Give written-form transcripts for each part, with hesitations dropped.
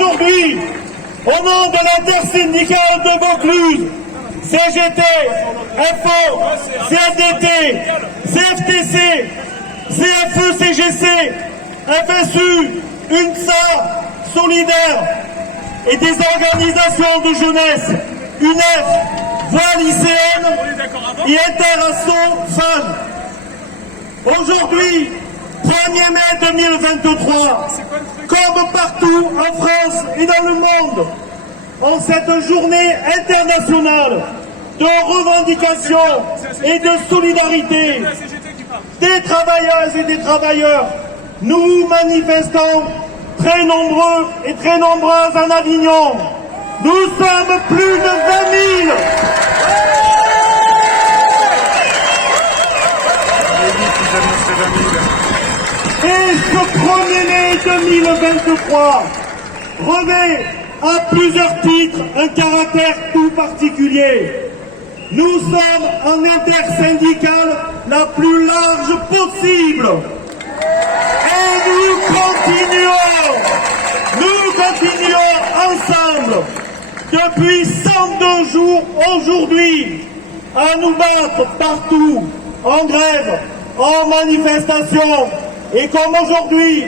Aujourd'hui, au nom de l'intersyndicale de Vaucluse, CGT, FO, CFDT, CFTC, CFE-CGC, FSU, UNSA, Solidaire et des organisations de jeunesse, UNEF, Voix lycéenne et Interasso Femmes. Aujourd'hui, 1er mai 2023, comme partout en France et dans le monde, en cette journée internationale de revendication et de solidarité des travailleuses et des travailleurs, nous manifestons très nombreux et très nombreuses en Avignon. Nous sommes plus de 20 000. Et ce 1er mai 2023 revêt à plusieurs titres un caractère tout particulier. Nous sommes en intersyndicale la plus large possible. Et nous continuons ensemble depuis 102 jours aujourd'hui à nous battre partout, en grève, en manifestation, et comme aujourd'hui,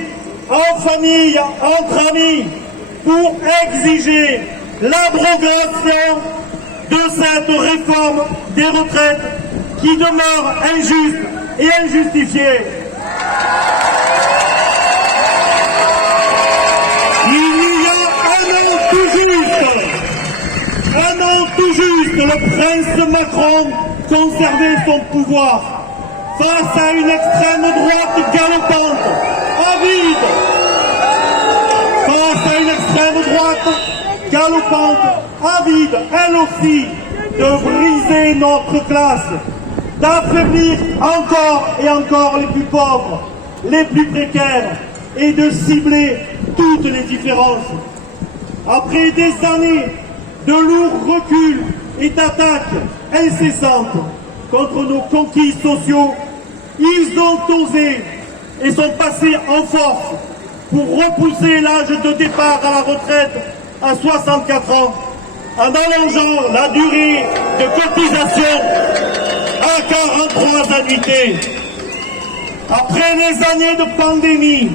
en famille, entre amis, pour exiger l'abrogation de cette réforme des retraites qui demeure injuste et injustifiée. Il y a un an tout juste, le prince Macron conservait son pouvoir face à une extrême droite galopante, avide. Face à une extrême droite galopante, avide, elle aussi, de briser notre classe, d'affaiblir encore et encore les plus pauvres, les plus précaires, et de cibler toutes les différences. Après des années de lourds reculs et d'attaques incessantes contre nos conquis sociaux, ils ont osé et sont passés en force pour repousser l'âge de départ à la retraite à 64 ans, en allongeant la durée de cotisation à 43 annuités. Après les années de pandémie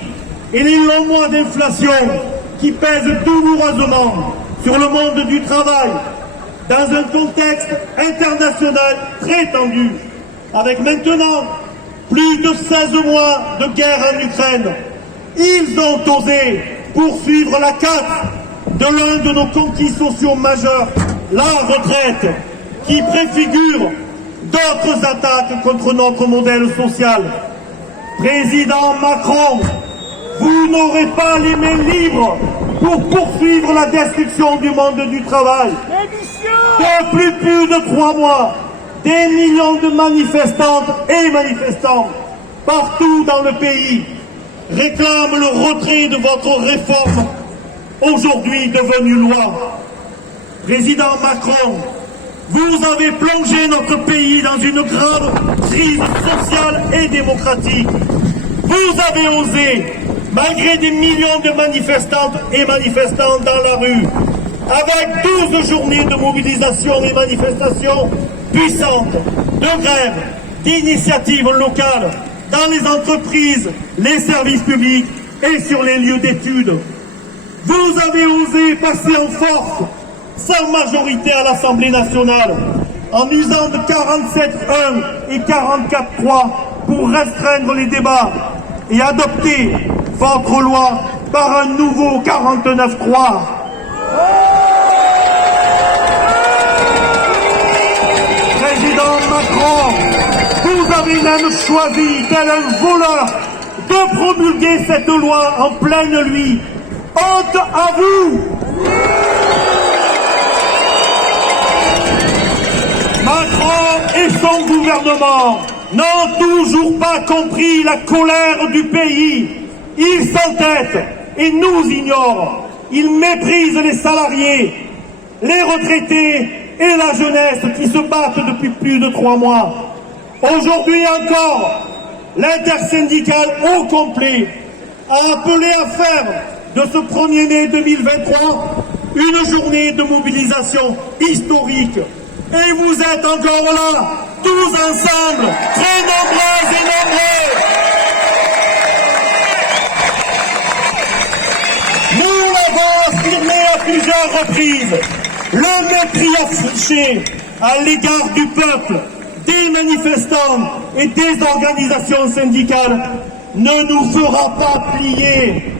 et les longs mois d'inflation qui pèsent douloureusement sur le monde du travail, dans un contexte international très tendu, avec maintenant plus de 16 mois de guerre en Ukraine, ils ont osé poursuivre la quête de l'un de nos conquis sociaux majeurs, la retraite, qui préfigure d'autres attaques contre notre modèle social. Président Macron, vous n'aurez pas les mains libres pour poursuivre la destruction du monde du travail. Depuis plus de 3 mois, des millions de manifestantes et manifestants partout dans le pays réclament le retrait de votre réforme, aujourd'hui devenue loi. Président Macron, vous avez plongé notre pays dans une grave crise sociale et démocratique. Vous avez osé, malgré des millions de manifestantes et manifestants dans la rue, avec 12 journées de mobilisation et manifestations puissantes, de grève, d'initiatives locales, dans les entreprises, les services publics et sur les lieux d'études. Vous avez osé passer en force, sans majorité à l'Assemblée nationale, en usant de 47.1 et 44.3 pour restreindre les débats et adopter votre loi par un nouveau 49.3. Président Macron, vous avez même choisi, tel un voleur, de promulguer cette loi en pleine nuit. Honte à vous! Macron et son gouvernement n'ont toujours pas compris la colère du pays. Ils s'entêtent et nous ignorent. Ils méprisent les salariés, les retraités et la jeunesse qui se battent depuis plus de 3 mois. Aujourd'hui encore, l'intersyndicale au complet a appelé à faire de ce 1er mai 2023 une journée de mobilisation historique. Et vous êtes encore là, tous ensemble, très nombreux et nombreux. Nous l'avons affirmé à plusieurs reprises. Le mépris affiché à l'égard du peuple, des manifestants et des organisations syndicales ne nous fera pas plier.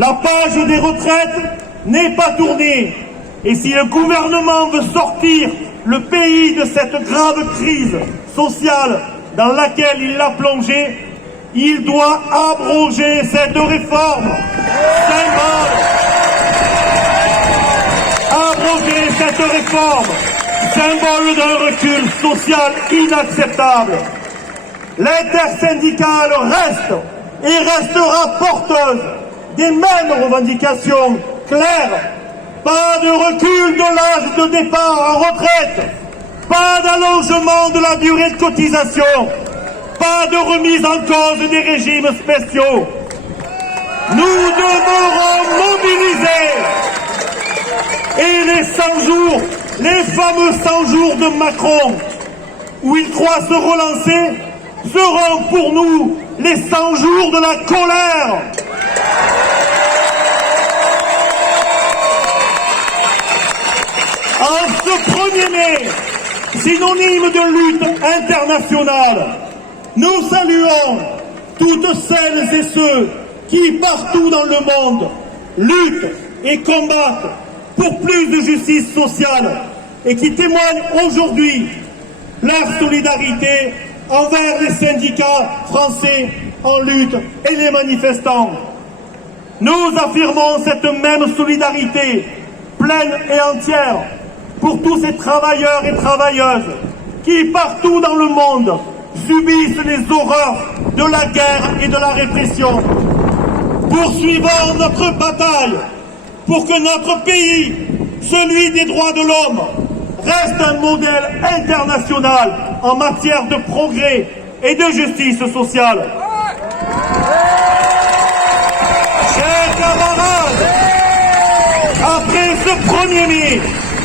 La page des retraites n'est pas tournée. Et si le gouvernement veut sortir le pays de cette grave crise sociale dans laquelle il l'a plongé, il doit abroger cette réforme. Abroger cette réforme, symbole d'un recul social inacceptable. L'intersyndicale reste et restera porteuse des mêmes revendications claires. Pas de recul de l'âge de départ en retraite, pas d'allongement de la durée de cotisation, pas de remise en cause des régimes spéciaux. Nous demeurons mobilisés. Et les 100 jours, les fameux 100 jours de Macron, où il croit se relancer, seront pour nous les 100 jours de la colère. En ce 1er mai, synonyme de lutte internationale, nous saluons toutes celles et ceux qui, partout dans le monde, luttent et combattent pour plus de justice sociale et qui témoignent aujourd'hui leur solidarité envers les syndicats français en lutte et les manifestants. Nous affirmons cette même solidarité pleine et entière pour tous ces travailleurs et travailleuses qui, partout dans le monde, subissent les horreurs de la guerre et de la répression. Poursuivons notre bataille pour que notre pays, celui des droits de l'homme, reste un modèle international en matière de progrès et de justice sociale. Chers camarades, après ce 1er mai,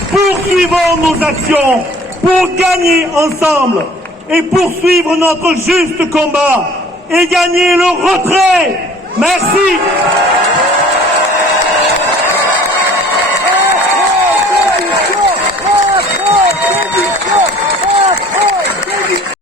poursuivons nos actions pour gagner ensemble et poursuivre notre juste combat et gagner le retrait. Merci.